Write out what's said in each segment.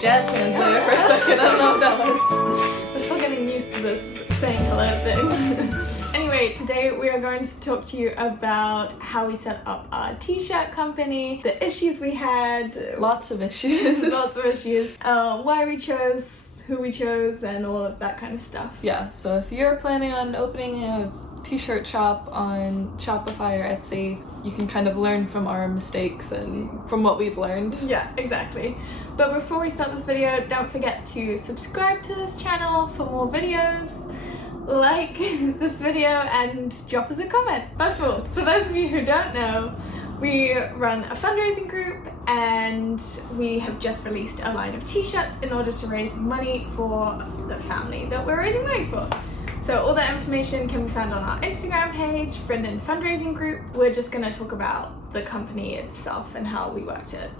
jazz hands there for a second. I don't know if that was... We're still getting used to this saying hello thing. Anyway, today we are going to talk to you about how we set up our t-shirt company, the issues we had. Lots of issues. Lots of issues. Why we chose, who we chose, and all of that kind of stuff. Yeah, so if you're planning on opening a t-shirt shop on Shopify or Etsy, you can kind of learn from our mistakes and from what we've learned. Yeah, exactly. But before we start this video, don't forget to subscribe to this channel for more videos, like this video, and drop us a comment. First of all, for those of you who don't know, we run a fundraising group and we have just released a line of t-shirts in order to raise money for the family that we're raising money for. So all that information can be found on our Instagram page, Friend and Fundraising Group. We're just going to talk about the company itself and how we worked it.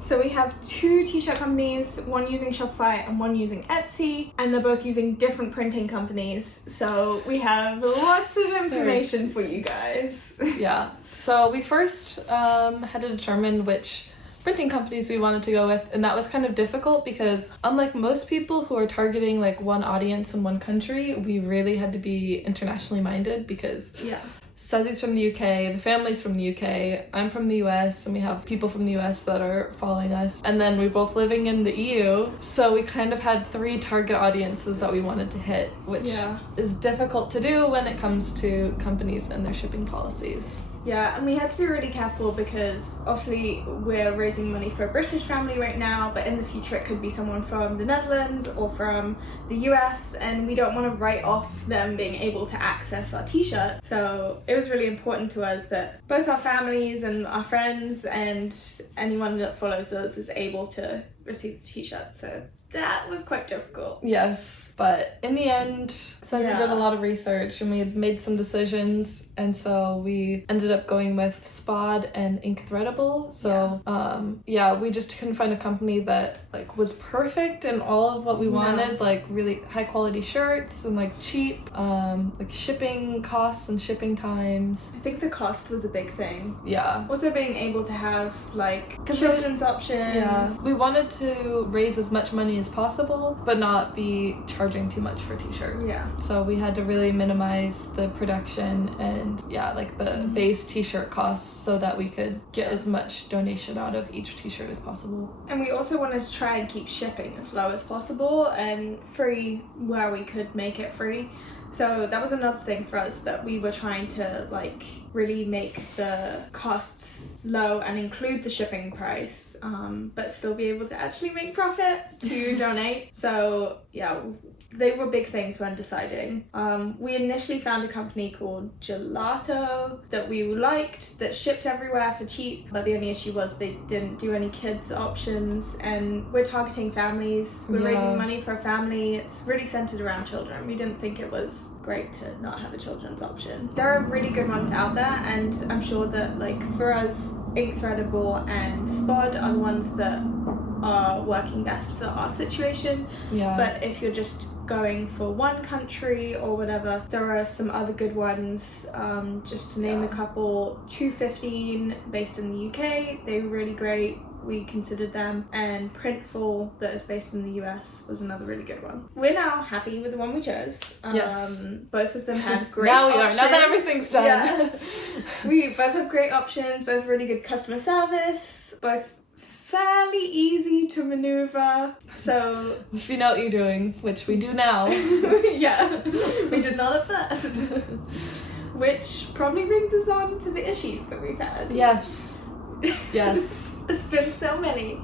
So we have two t-shirt companies, one using Shopify and one using Etsy, and they're both using different printing companies. So we have lots of information for you guys. Yeah, so we first had to determine which printing companies we wanted to go with, and that was kind of difficult because unlike most people who are targeting like one audience in one country, we really had to be internationally minded because Sezzy's from the UK, the family's from the UK, I'm from the US, and we have people from the US that are following us, and then we're both living in the EU, so we kind of had three target audiences that we wanted to hit, which is difficult to do when it comes to companies and their shipping policies. Yeah, and we had to be really careful because obviously we're raising money for a British family right now, but in the future it could be someone from the Netherlands or from the US, and we don't want to write off them being able to access our t-shirt. So it was really important to us that both our families and our friends and anyone that follows us is able to receive the t-shirt. So that was quite difficult. Yes, but in the end, Sezzy did a lot of research and we had made some decisions, and so we ended up going with Spod and Inkthreadable. So we just couldn't find a company that like was perfect in all of what we wanted, like really high quality shirts and like cheap, like shipping costs and shipping times. I think the cost was a big thing. Yeah. Also being able to have like children's options. Yeah. We wanted to raise as much money as possible, but not be charging too much for t-shirt. Yeah. So we had to really minimize the production and like the base t-shirt costs so that we could get as much donation out of each t-shirt as possible. And we also wanted to try and keep shipping as low as possible and free where we could make it free. So that was another thing for us, that we were trying to like really make the costs low and include the shipping price, but still be able to actually make profit to donate. So yeah, they were big things when deciding. We initially found a company called Larter that we liked, that shipped everywhere for cheap, but the only issue was they didn't do any kids options, and we're targeting families. We're raising money for a family. It's really centered around children. We didn't think it was great to not have a children's option. There are really good ones out there, and I'm sure that like for us, Inkthreadable and Spod are the ones that are working best for our situation. Yeah. But if you're just going for one country or whatever, there are some other good ones. Just to name a couple, 215 based in the UK, they were really great. We considered them, and Printful that is based in the US was another really good one. We're now happy with the one we chose. Yes. Both of them have great now we options. are, now that everything's done. Yeah. We both have great options, both really good customer service, both fairly easy to maneuver. So if you know what you're doing, which we do now. Yeah, we did not at first. Which probably brings us on to the issues that we've had. Yes. Yes. It's been so many.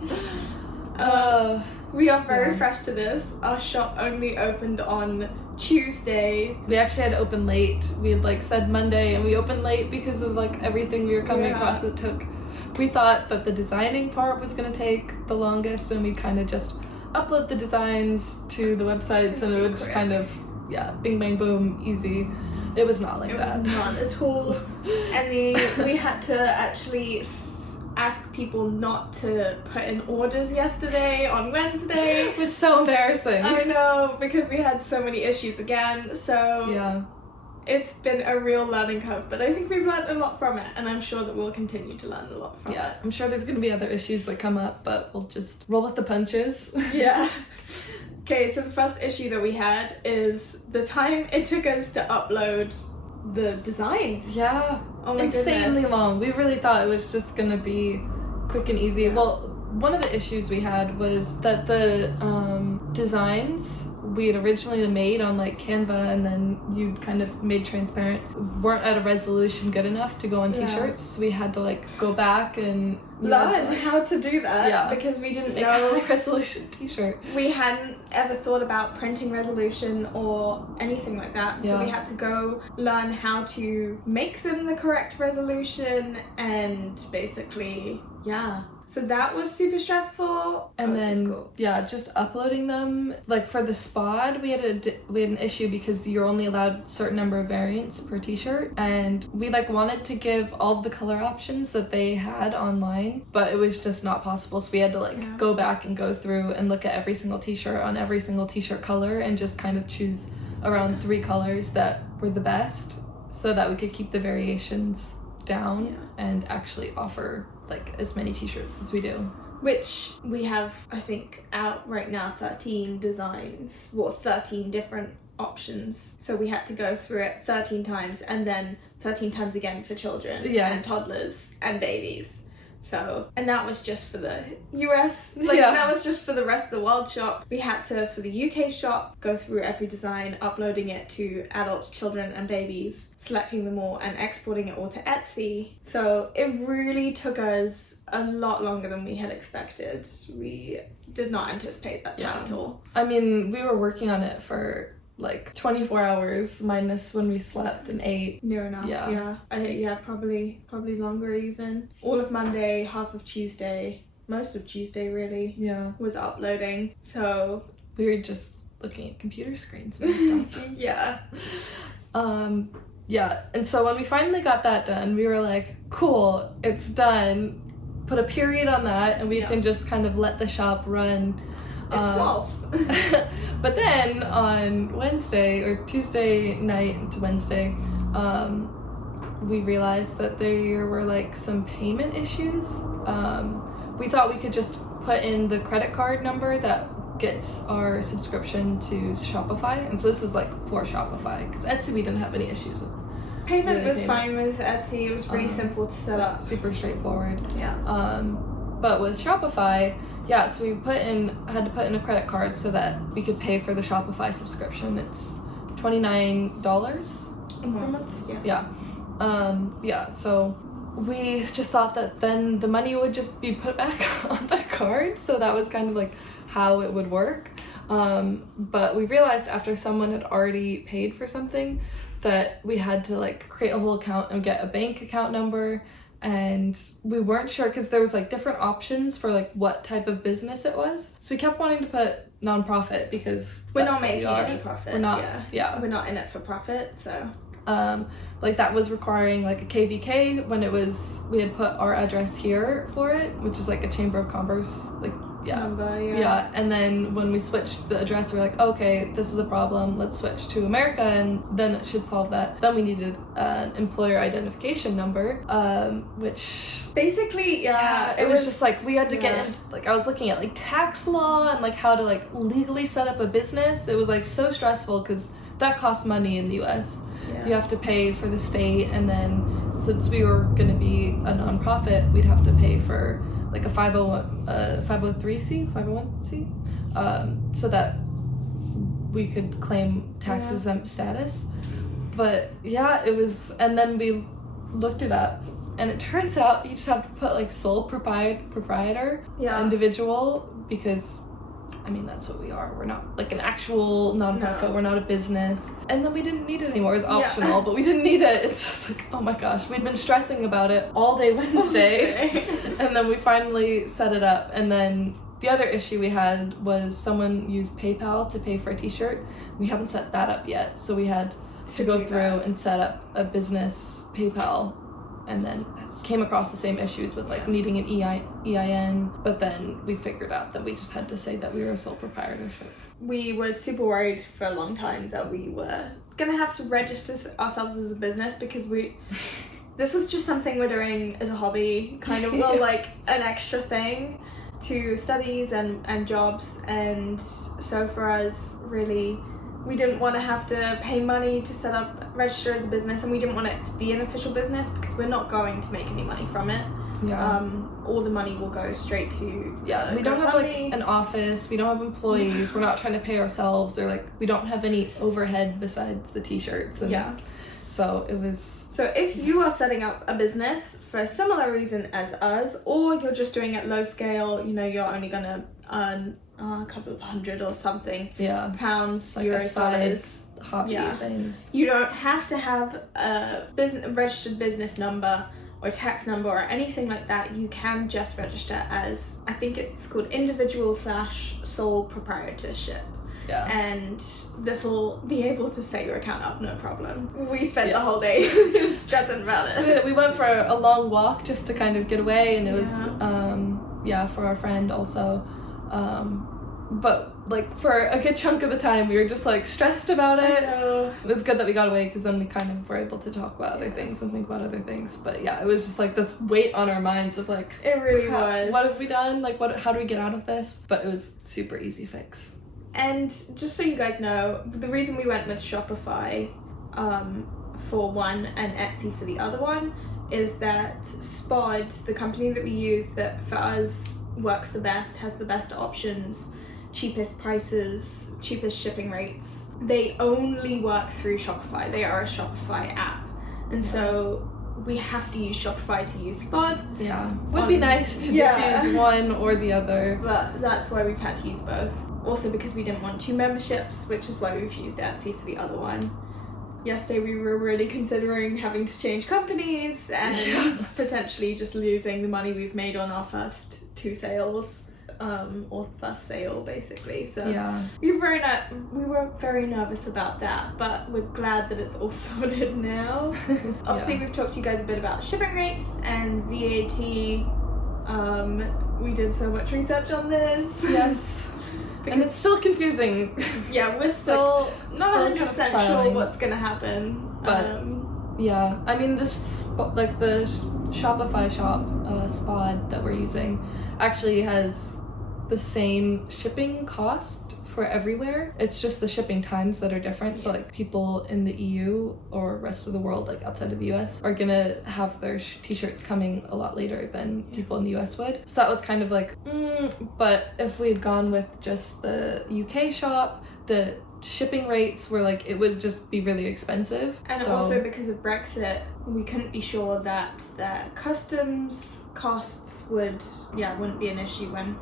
We are very fresh to this. Our shop only opened on Tuesday. We actually had to open late. We had like said Monday, and we opened late because of like everything we were coming across. We thought that the designing part was going to take the longest, and we kind of just upload the designs to the websites and it would just kind of bing bang boom, easy. It was not like that. It was not at all. And we had to actually ask people not to put in orders yesterday on Wednesday. It was so embarrassing. I know, because we had so many issues again. So it's been a real learning curve, but I think we've learned a lot from it, and I'm sure that we'll continue to learn a lot from it. I'm sure there's going to be other issues that come up, but we'll just roll with the punches. Yeah. Okay, so the first issue that we had is the time it took us to upload the designs. Yeah. Oh my Insanely goodness. long. We really thought it was just going to be quick and easy. Yeah. Well, one of the issues we had was that the designs we had originally made on like Canva and then you'd kind of made transparent weren't at a resolution good enough to go on t-shirts, so we had to like go back and learn how to do that, because we didn't make know a high resolution t-shirt. We hadn't ever thought about printing resolution or anything like that, so we had to go learn how to make them the correct resolution, and basically so that was super stressful. And then difficult. Just uploading them. Like for the spod, we had an issue because you're only allowed a certain number of variants per t-shirt, and we like wanted to give all the color options that they had online, but it was just not possible, so we had to like go back and go through and look at every single t-shirt on every single t-shirt color and just kind of choose around 3 colors that were the best so that we could keep the variations down and actually offer like as many t-shirts as we do. Which we have, I think, out right now 13 designs, 13 different options. So we had to go through it 13 times and then 13 times again for children and toddlers and babies. So, and that was just for the US, that was just for the rest of the world shop. We had to, for the UK shop, go through every design, uploading it to adults, children and babies, selecting them all and exporting it all to Etsy. So it really took us a lot longer than we had expected. We did not anticipate that time at all. I mean, we were working on it for like 24 hours minus when we slept and ate. Near enough, probably longer even. All of Monday, half of Tuesday, most of Tuesday really was uploading. So we were just looking at computer screens and stuff. And so when we finally got that done, we were like, cool, it's done. Put a period on that and we can just kind of let the shop run itself. But then on Wednesday or Tuesday night into Wednesday, we realized that there were like some payment issues. We thought we could just put in the credit card number that gets our subscription to Shopify, and so this is like for Shopify, because Etsy we didn't have any issues with. Payment was fine with Etsy. It was pretty simple to set up. Super straightforward. But with Shopify, so we had to put in a credit card so that we could pay for the Shopify subscription. It's $29 per month. So we just thought that then the money would just be put back on the card, so that was kind of like how it would work. But we realized after someone had already paid for something that we had to like create a whole account and get a bank account number, and we weren't sure because there was like different options for like what type of business it was, so we kept wanting to put non-profit because we're not making any profit. We're not we're not in it for profit, so like that was requiring like a KVK when we had put our address here for it, which is like a Chamber of Commerce number, and then when we switched the address, we're like, okay, this is a problem, let's switch to America and then it should solve that. Then we needed an employer identification number, which basically it was just like we had to get into, like I was looking at like tax law and like how to like legally set up a business. It was like so stressful because that costs money in the US. You have to pay for the state, and then since we were going to be a non-profit, we'd have to pay for like a 501c, so that we could claim tax exempt status. But it was, and then we looked it up, and it turns out you just have to put like sole proprietor, individual, because I mean, that's what we are. We're not like an actual non-profit. No. We're not a business. And then we didn't need it anymore. It was optional, but we didn't need it. It's just like, oh my gosh, we'd been stressing about it all day Wednesday. And then we finally set it up. And then the other issue we had was someone used PayPal to pay for a t-shirt. We haven't set that up yet. So we had to go through and set up a business PayPal and then came across the same issues with like needing an EIN, but then we figured out that we just had to say that we were a sole proprietorship. We were super worried for a long time that we were gonna have to register ourselves as a business, because this is just something we're doing as a hobby, kind of, well, like an extra thing to studies and jobs, and so for us, really, we didn't want to have to pay money to register as a business, and we didn't want it to be an official business because we're not going to make any money from it. All the money will go straight to we don't have like an office, we don't have employees, we're not trying to pay ourselves, or like we don't have any overhead besides the t-shirts, and so it was... So if you are setting up a business for a similar reason as us, or you're just doing it low scale, you know, you're only gonna earn a couple of hundred or something pounds, like euros, dollars, hobby thing. You don't have to have a registered business number or tax number or anything like that. You can just register as, I think it's called individual/sole proprietorship. And this will be able to set your account up, no problem. We spent the whole day stressing about it. We went for a long walk just to kind of get away, and it was for our friend also. But like for a good chunk of the time we were just like stressed about it. It was good that we got away, because then we kind of were able to talk about other things and think about other things. But yeah, it was just like this weight on our minds of like, it really was, what have we done, like how do we get out of this? But it was super easy fix. And just so you guys know, the reason we went with Shopify for one and Etsy for the other one is that Spod, the company that we use that for us works the best, has the best options, cheapest prices, cheapest shipping rates, they only work through Shopify. They are a Shopify app, and so we have to use Shopify to use Spod. Would be nice to just use one or the other, but that's why we've had to use both. Also because we didn't want 2 memberships, which is why we've used Etsy for the other one. Yesterday we were really considering having to change companies and potentially just losing the money we've made on our first 2 sales, or first sale basically. So we were very nervous about that, but we're glad that it's all sorted now. Obviously we've talked to you guys a bit about shipping rates and VAT. We did so much research on this. And it's still confusing. We're still not 100% sure what's gonna happen. But I mean, this like the Shopify shop Spod that we're using actually has the same shipping cost for everywhere. It's just the shipping times that are different. So like people in the EU or rest of the world, like outside of the US, are gonna have their t-shirts coming a lot later than people in the US would. So that was kind of like, but if we had gone with just the UK shop, the shipping rates were like, it would just be really expensive. And also because of Brexit, we couldn't be sure that the customs costs wouldn't be an issue when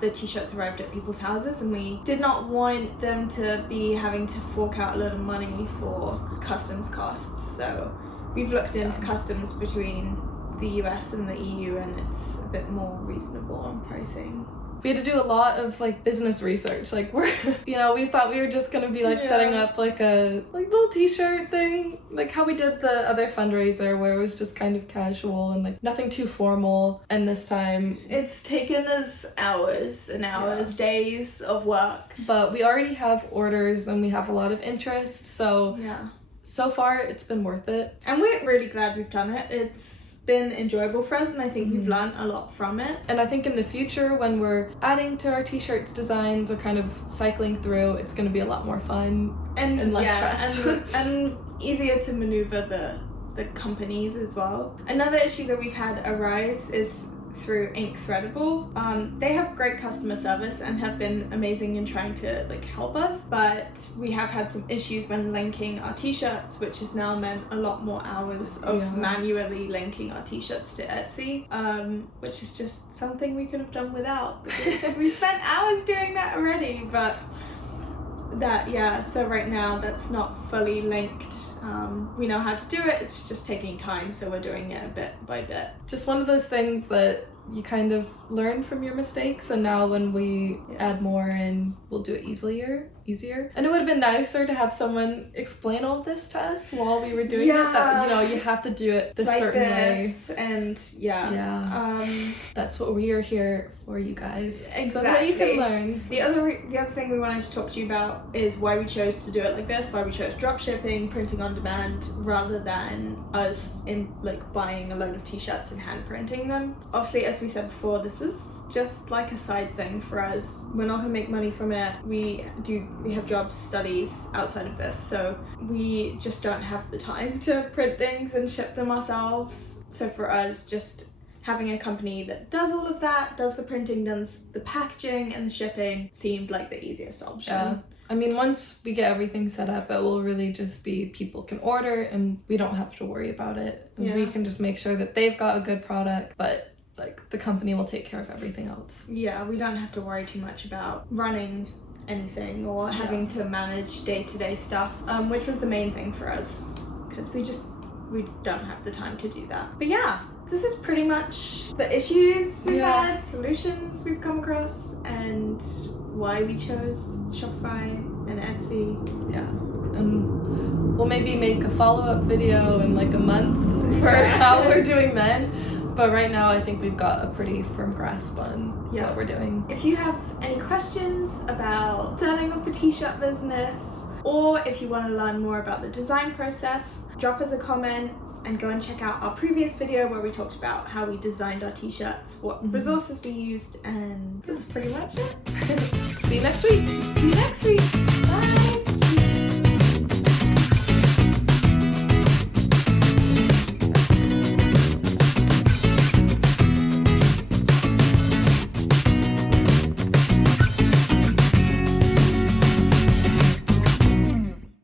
the t-shirts arrived at people's houses, and we did not want them to be having to fork out a lot of money for customs costs. So we've looked into customs between the US and the EU, and it's a bit more reasonable on pricing. We had to do a lot of like business research. Like we thought we were just gonna be like setting up like a little t-shirt thing, like how we did the other fundraiser where it was just kind of casual and like nothing too formal. And this time it's taken us hours and hours, days of work. But we already have orders and we have a lot of interest. So so far it's been worth it. And we're really glad we've done it. It's been enjoyable for us, and I think we've learned a lot from it. And I think in the future, when we're adding to our t-shirts designs or kind of cycling through, it's going to be a lot more fun and less stress. and easier to maneuver the companies as well. Another issue that we've had arise is through Ink Threadable. They have great customer service and have been amazing in trying to like help us, but we have had some issues when linking our t-shirts, which has now meant a lot more hours of manually linking our t-shirts to Etsy, which is just something we could have done without, because we spent hours doing that already. But so right now that's not fully linked. We know how to do it, it's just taking time, so we're doing it bit by bit. Just one of those things that you kind of learn from your mistakes, and now when we add more in, we'll do it easier. And it would have been nicer to have someone explain all of this to us while we were doing it, that, you know, you have to do it this like certain this, way. And that's what we are here for, you guys. Exactly. So that you can learn. The other thing we wanted to talk to you about is why we chose to do it like this, why we chose drop shipping, printing on demand, rather than us in like buying a load of t-shirts and hand printing them. Obviously, as we said before, this is just like a side thing for us. We're not gonna make money from it. We have jobs, studies outside of this, so we just don't have the time to print things and ship them ourselves. So for us, just having a company that does all of that, does the printing, does the packaging and the shipping, seemed like the easiest option. Yeah. I mean, once we get everything set up, it will really just be people can order and we don't have to worry about it. Yeah. We can just make sure that they've got a good product, but like the company will take care of everything else. Yeah, we don't have to worry too much about running anything or having to manage day-to-day stuff, which was the main thing for us, because we don't have the time to do that. But yeah, this is pretty much the issues we've had, solutions we've come across, and why we chose Shopify and Etsy. Yeah, and we'll maybe make a follow-up video in like a month for how we're doing then. But right now, I think we've got a pretty firm grasp on what we're doing. If you have any questions about setting up a t-shirt business, or if you want to learn more about the design process, drop us a comment and go and check out our previous video where we talked about how we designed our t-shirts, what resources we used, and that's pretty much it. See you next week. See you next week.